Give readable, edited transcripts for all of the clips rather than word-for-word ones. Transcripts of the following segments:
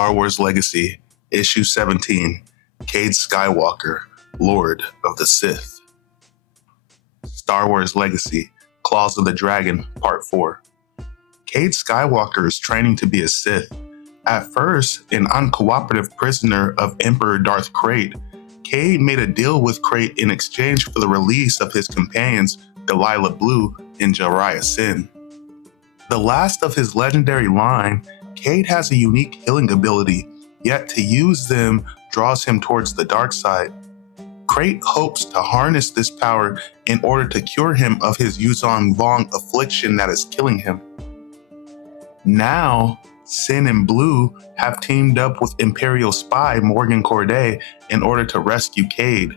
Star Wars Legacy, Issue 17, Cade Skywalker, Lord of the Sith. Star Wars Legacy, Claws of the Dragon, Part 4. Cade Skywalker is training to be a Sith. At first, an uncooperative prisoner of Emperor Darth Krayt, Cade made a deal with Krayt in exchange for the release of his companions Delilah Blue and Jariah Sin. The last of his legendary line, Cade has a unique healing ability, yet to use them draws him towards the dark side. Krayt hopes to harness this power in order to cure him of his Yuzong Vong affliction that is killing him. Now, Sin and Blue have teamed up with Imperial spy Morgan Corday in order to rescue Cade.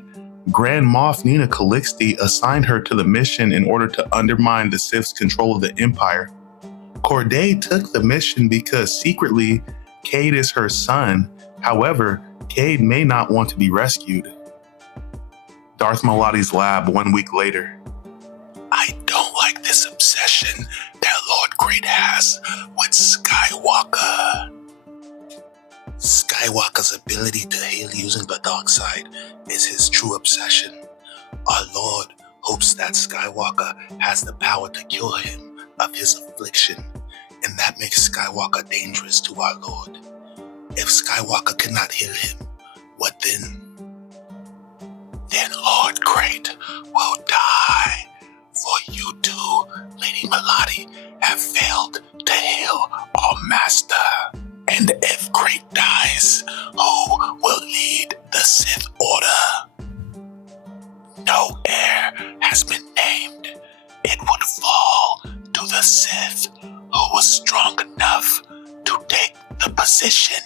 Grand Moff Nina Calixte assigned her to the mission in order to undermine the Sith's control of the Empire. Corday took the mission because secretly, Cade is her son. However, Cade may not want to be rescued. Darth Maladi's lab 1 week later. I don't like this obsession that Lord Krayt has with Skywalker. Skywalker's ability to heal using the dark side is his true obsession. Our Lord hopes that Skywalker has the power to cure him of his affliction, and that makes Skywalker dangerous to our Lord. If Skywalker cannot heal him, what then? Then Lord Krayt will die, for you two, Lady Maladi, have failed to heal our master. And if Krayt dies, who will lead the Sith Order? No heir has been named. It would fall to the Sith who was strong enough to take the position.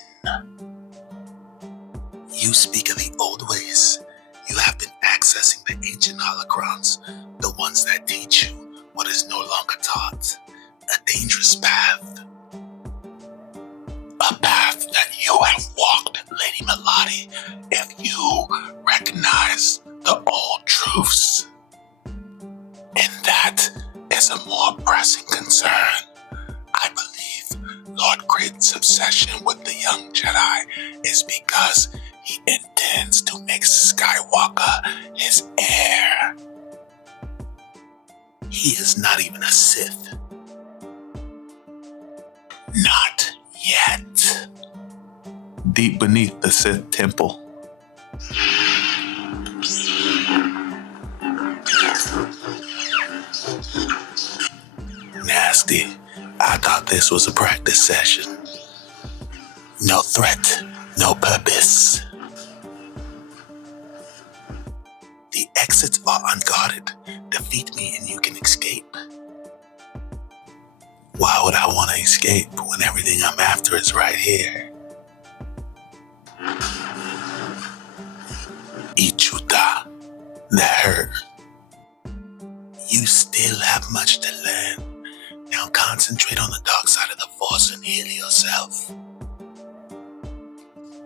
You speak of the old ways. You have been accessing the ancient holocrons, the ones that teach you what is no longer taught. A dangerous path. A path that you have walked, Lady Maladi, if you recognize the old truths. And that is a more pressing concern. I believe Lord Krayt's obsession with the young Jedi is because he intends to make Skywalker his heir. He is not even a Sith. Not yet. Deep beneath the Sith temple. Nasty. I thought this was a practice session. No threat, no purpose. The exits are unguarded. Defeat me and you can escape. Why would I want to escape when everything I'm after is right here? Ichuta, that hurt. You still have much to learn. Now concentrate on the dark side of the Force and heal yourself.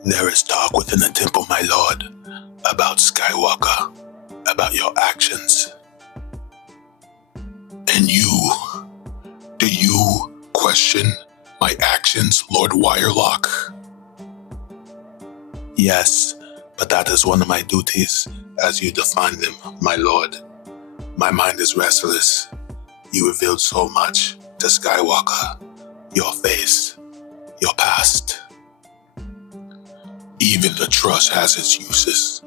There is talk within the temple, my lord, about Skywalker, about your actions. And you, do you question my actions, Lord Wirelock? Yes, but that is one of my duties, as you define them, my lord. My mind is restless. You revealed so much to Skywalker, your face, your past. Even the trust has its uses.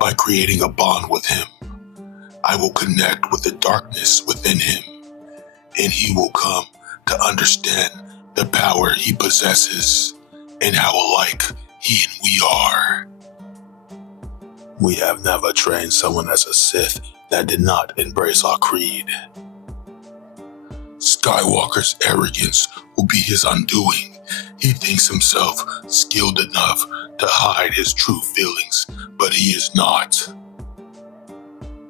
By creating a bond with him, I will connect with the darkness within him, and he will come to understand the power he possesses and how alike he and we are. We have never trained someone as a Sith that did not embrace our creed. Skywalker's arrogance will be his undoing. He thinks himself skilled enough to hide his true feelings, but he is not.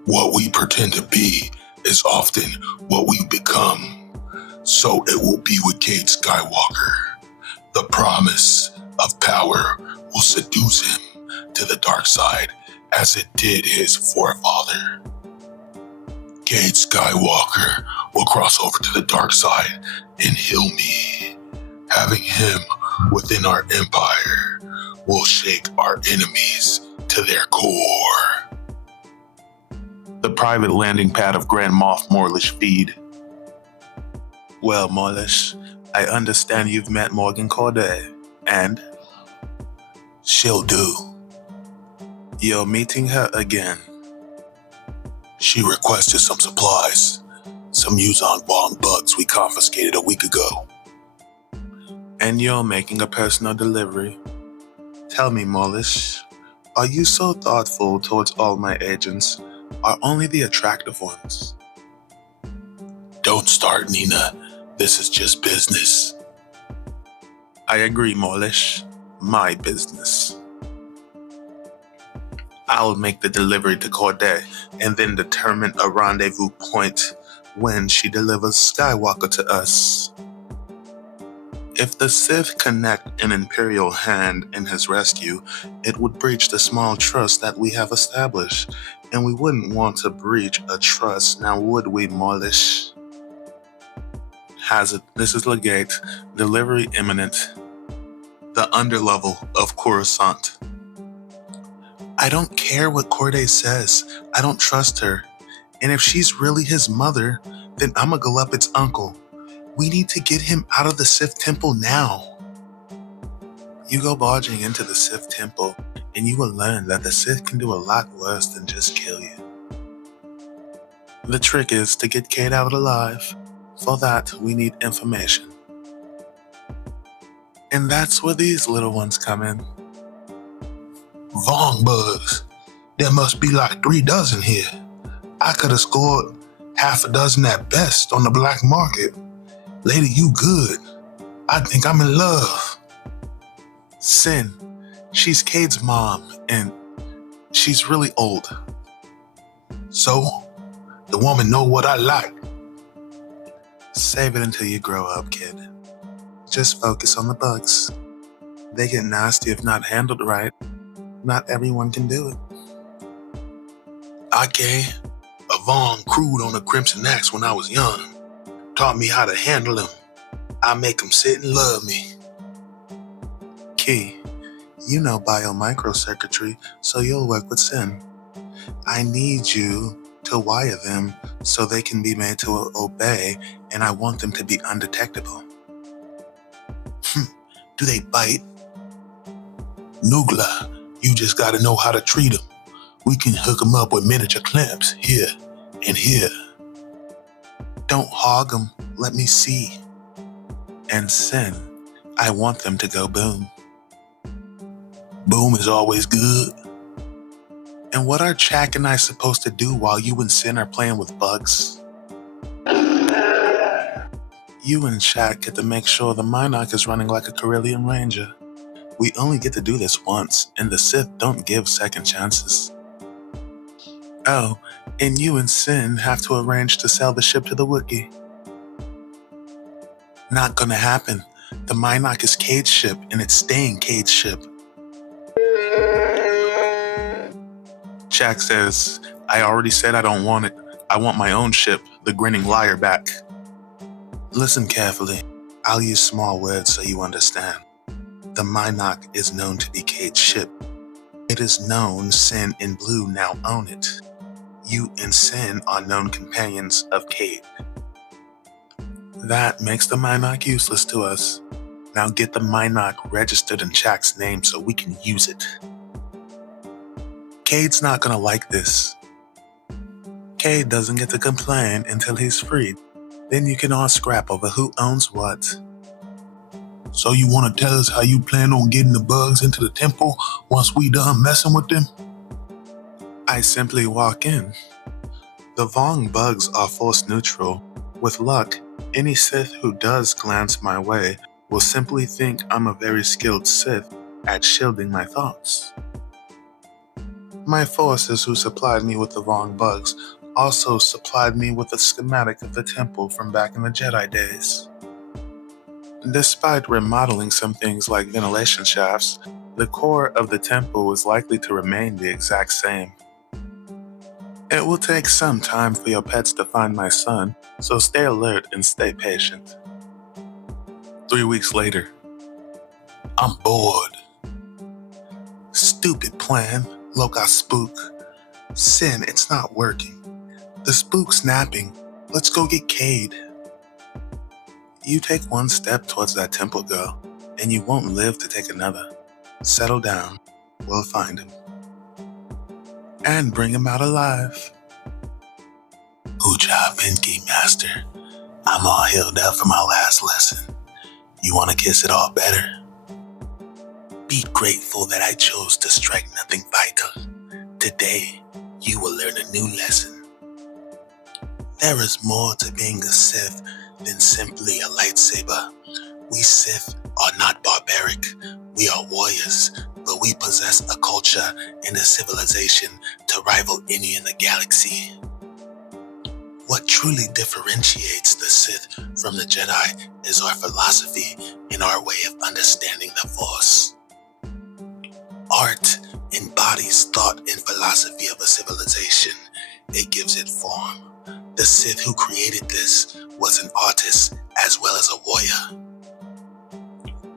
What we pretend to be is often what we become. So it will be with Cade Skywalker. The promise of power will seduce him to the dark side as it did his forefather. Cade Skywalker will cross over to the dark side and heal me. Having him within our empire will shake our enemies to their core. The private landing pad of Grand Moff Morlish feed. Well, Morlish, I understand you've met Morgan Corday, and She'll do. you're meeting her again. She requested some supplies. Some Yuzong Bong bugs we confiscated a week ago. And you're making a personal delivery. Tell me, Morlish, are you so thoughtful towards all my agents, or only the attractive ones? Don't start, Nina. This is just business. I agree, Morlish. My business. I'll make the delivery to Corday and then determine a rendezvous point when she delivers Skywalker to us. If the Sith connect an Imperial hand in his rescue, it would breach the small trust that we have established, and we wouldn't want to breach a trust, now would we, Morlish? Hazard, this is Legate. Delivery imminent. The underlevel of Coruscant. I don't care what Corday says. I don't trust her. And if she's really his mother, then I'm a Galupit's uncle. We need to get him out of the Sith Temple now. You go barging into the Sith Temple, and you will learn that the Sith can do a lot worse than just kill you. The trick is to get Cade out alive. For that, we need information. And that's where these little ones come in. Vong bugs. There must be like 3 dozen here. I could have scored half a dozen at best on the black market. Lady, you good. I think I'm in love. Sin. She's Cade's mom, and she's really old. So, the woman know what I like. Save it until you grow up, kid. Just focus on the bugs. They get nasty if not handled right. Not everyone can do it. Okay, a Vong crewed on a Crimson Axe when I was young. Taught me how to handle him. I make him sit and love me. Key, you know biomicrocircuitry, so you'll work with Sin. I need you to wire them so they can be made to obey, and I want them to be undetectable. Do they bite? Nugla, you just gotta know how to treat them. We can hook them up with miniature clamps here and here. Don't hog them, let me see. And Sin, I want them to go boom. Boom is always good. And what are Chak and I supposed to do while you and Sin are playing with bugs? You and Chak get to make sure the Minarch is running like a Corellian Ranger. We only get to do this once, and the Sith don't give second chances. Oh, and you and Sin have to arrange to sell the ship to the Wookiee. Not gonna happen. The Minarch is Cade's ship, and it's staying Cade's ship. Chak says, I already said I don't want it. I want my own ship, the Grinning Liar, back. Listen carefully. I'll use small words so you understand. The Minarch is known to be Cade's ship. It is known Sin and Blue now own it. You and Sin are known companions of Cade. That makes the Minarch useless to us. Now get the Minarch registered in Chak's name so we can use it. Cade's not gonna like this. Cade doesn't get to complain until he's freed. Then you can all scrap over who owns what. So you want to tell us how you plan on getting the bugs into the temple once we done messing with them? I simply walk in. The Vong bugs are force neutral. With luck, any Sith who does glance my way will simply think I'm a very skilled Sith at shielding my thoughts. My forces who supplied me with the Vong bugs also supplied me with a schematic of the temple from back in the Jedi days. Despite remodeling some things like ventilation shafts, the core of the temple is likely to remain the exact same. It will take some time for your pets to find my son, so stay alert and stay patient. 3 weeks later. I'm bored. Stupid plan, Loka spook. Sin, it's not working. The spook's napping. Let's go get Cade. You take one step towards that temple girl, and you won't live to take another. Settle down. We'll find him. And bring him out alive. Ucha Pinky Master. I'm all healed up from my last lesson. You want to kiss it all better? Be grateful that I chose to strike nothing vital. Today, you will learn a new lesson. There is more to being a Sith than simply a lightsaber. We Sith are not barbaric. We are warriors, but we possess a culture and a civilization to rival any in the galaxy. What truly differentiates the Sith from the Jedi is our philosophy and our way of understanding the Force. Art embodies thought and philosophy of a civilization. It gives it form. The Sith who created this was an artist as well as a warrior.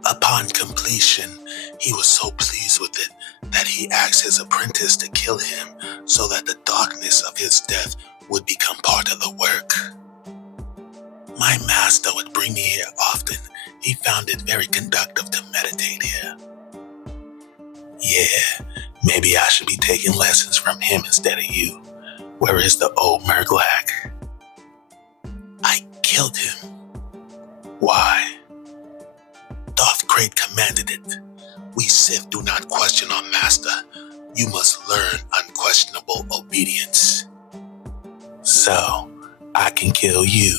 Upon completion, he was so pleased with it that he asked his apprentice to kill him so that the darkness of his death would become part of the work. My master would bring me here often. He found it very conducive to meditate here. Yeah, maybe I should be taking lessons from him instead of you. Where is the old Murglag? I killed him. Why? Darth Krayt commanded it. We Sith do not question our master. You must learn unquestionable obedience. So, I can kill you.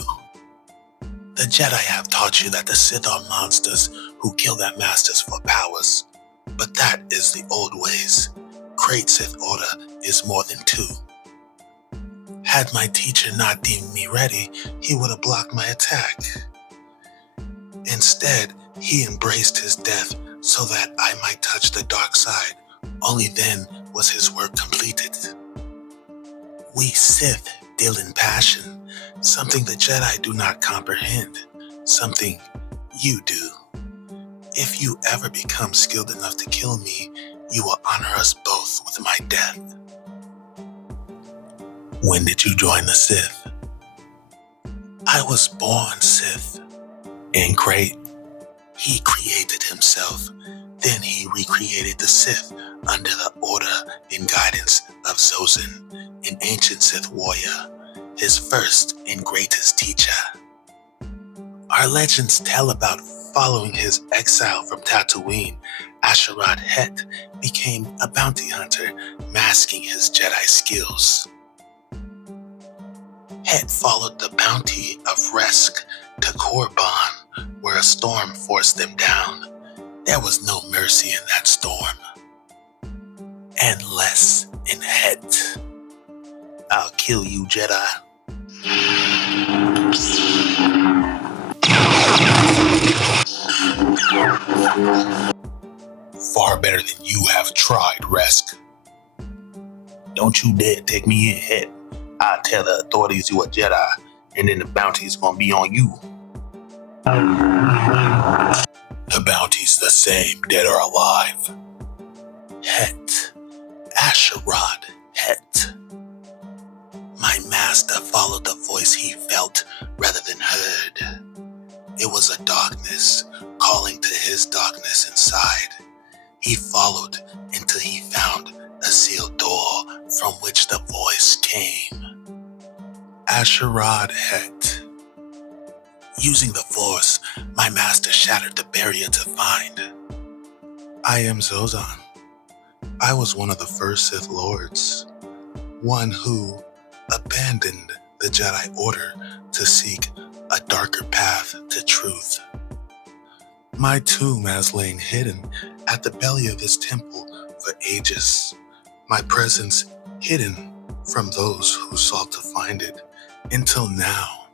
The Jedi have taught you that the Sith are monsters who kill their masters for powers. But that is the old ways. Krayt Sith Order is more than two. Had my teacher not deemed me ready, he would have blocked my attack. Instead, he embraced his death so that I might touch the dark side. Only then was his work completed. We Sith deal in passion, something the Jedi do not comprehend, something you do. If you ever become skilled enough to kill me, you will honor us both with my death. When did you join the Sith? I was born Sith. And Krayt, he created himself. Then he recreated the Sith under the order and guidance of Zozan, an ancient Sith warrior, his first and greatest teacher. Our legends tell about following his exile from Tatooine. Asherad Het became a bounty hunter, masking his Jedi skills. Het followed the bounty of Resk to Korban, where a storm forced them down. There was no mercy in that storm. And less in Het. I'll kill you, Jedi. Far better than you have tried, Resk. Don't you dare take me in, Het. I'll tell the authorities you a Jedi, and then the bounty's gonna be on you. The bounty's the same, dead or alive. Het. Asherad Het. My master followed the voice he felt rather than heard. It was a darkness calling to his darkness inside. He followed until he found a sealed door from which the voice came. Asherad Het. Using the Force, my master shattered the barrier to find. I am Zozan. I was one of the first Sith Lords, one who abandoned the Jedi Order to seek a darker path to truth. My tomb has lain hidden at the belly of this temple for ages, my presence hidden from those who sought to find it until now.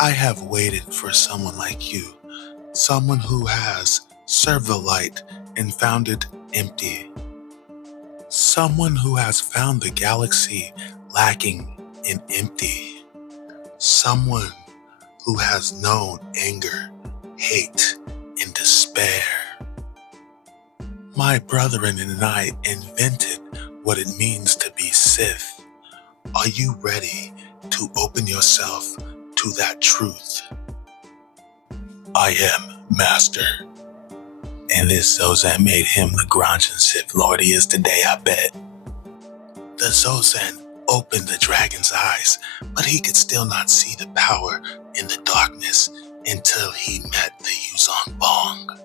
I have waited for someone like you, someone who has served the light and found it empty. Someone who has found the galaxy lacking and empty. Someone who has known anger, hate, and despair. My brethren and I invented what it means to be Sith. Are you ready to open yourself to that truth? I am, Master. And this Zozan made him the Granjan Sith Lord he is today, I bet. The Zozan opened the dragon's eyes, but he could still not see the power in the darkness until he met the Yuzong Bong.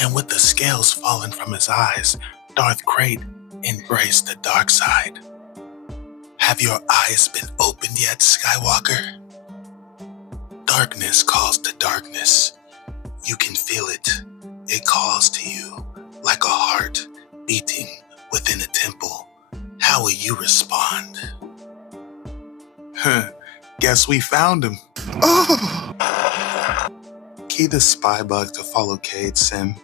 And with the scales falling from his eyes, Darth Krayt embraced the dark side. Have your eyes been opened yet, Skywalker? Darkness calls to darkness. You can feel it. It calls to you like a heart beating within a temple. How will you respond? Guess we found him. Oh! Key the spy bug to follow Cade, Sim.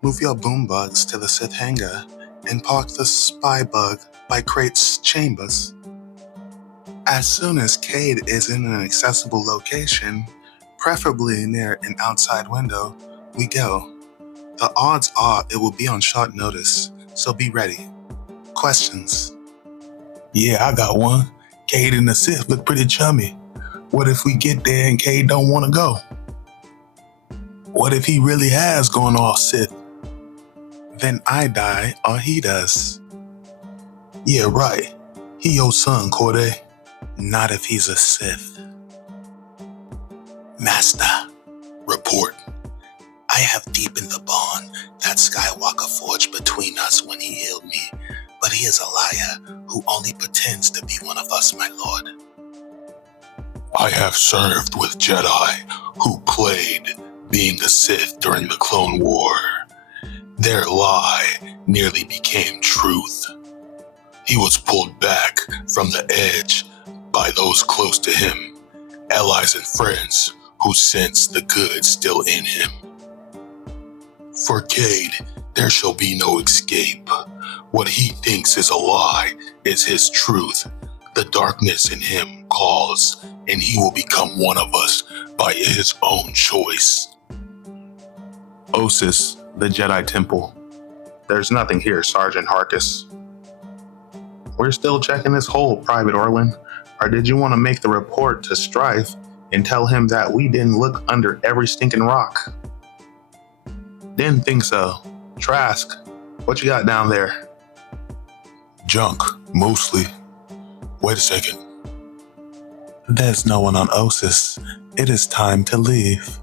Move your boom bugs to the Sith hangar and park the spy bug by Krayt's chambers. As soon as Cade is in an accessible location, preferably near an outside window, we go. The odds are it will be on short notice, so be ready. Questions? Yeah, I got one. Cade and the Sith look pretty chummy. What if we get there and Cade don't want to go? What if he really has gone off Sith? Then I die or he does. Yeah, right. He your son, Corday. Not if he's a Sith. Master, report. I have deepened the bond that Skywalker forged between us when he healed me, but he is a liar who only pretends to be one of us, my lord. I have served with Jedi who played being a Sith during the Clone War. Their lie nearly became truth. He was pulled back from the edge by those close to him, allies and friends who sense the good still in him. For Cade, there shall be no escape. What he thinks is a lie is his truth. The darkness in him calls, and he will become one of us by his own choice. Osis, the Jedi Temple. There's nothing here, Sergeant Harkis. We're still checking this hole, Private Orlin. Or did you want to make the report to Strife and tell him that we didn't look under every stinking rock? Didn't think so. Trask, what you got down there? Junk, mostly. Wait a second. There's no one on Osis. It is time to leave.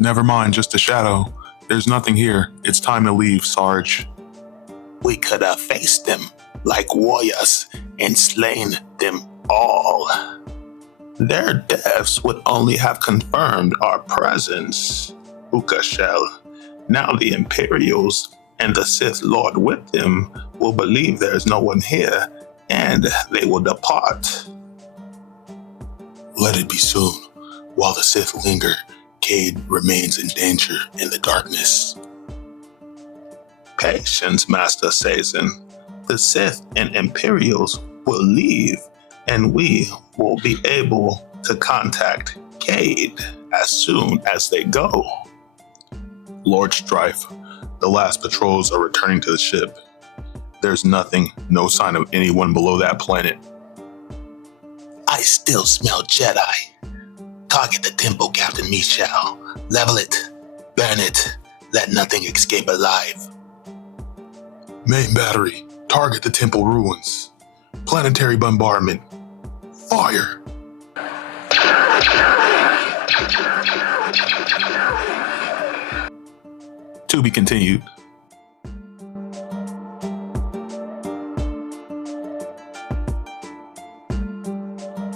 Never mind, just a shadow. There's nothing here. It's time to leave, Sarge. We could have faced them like warriors and slain them all. Their deaths would only have confirmed our presence, Ukashel. Now the Imperials and the Sith Lord with them will believe there's no one here, and they will depart. Let it be soon. While the Sith linger, Cade remains in danger in the darkness. Patience, Master Sazin. The Sith and Imperials will leave, and we will be able to contact Cade as soon as they go. Lord Strife, the last patrols are returning to the ship. There's nothing, no sign of anyone below that planet. I still smell Jedi. Target the temple, Captain Michelle. Level it, burn it, let nothing escape alive. Main battery, target the temple ruins. Planetary bombardment. Fire! To be continued.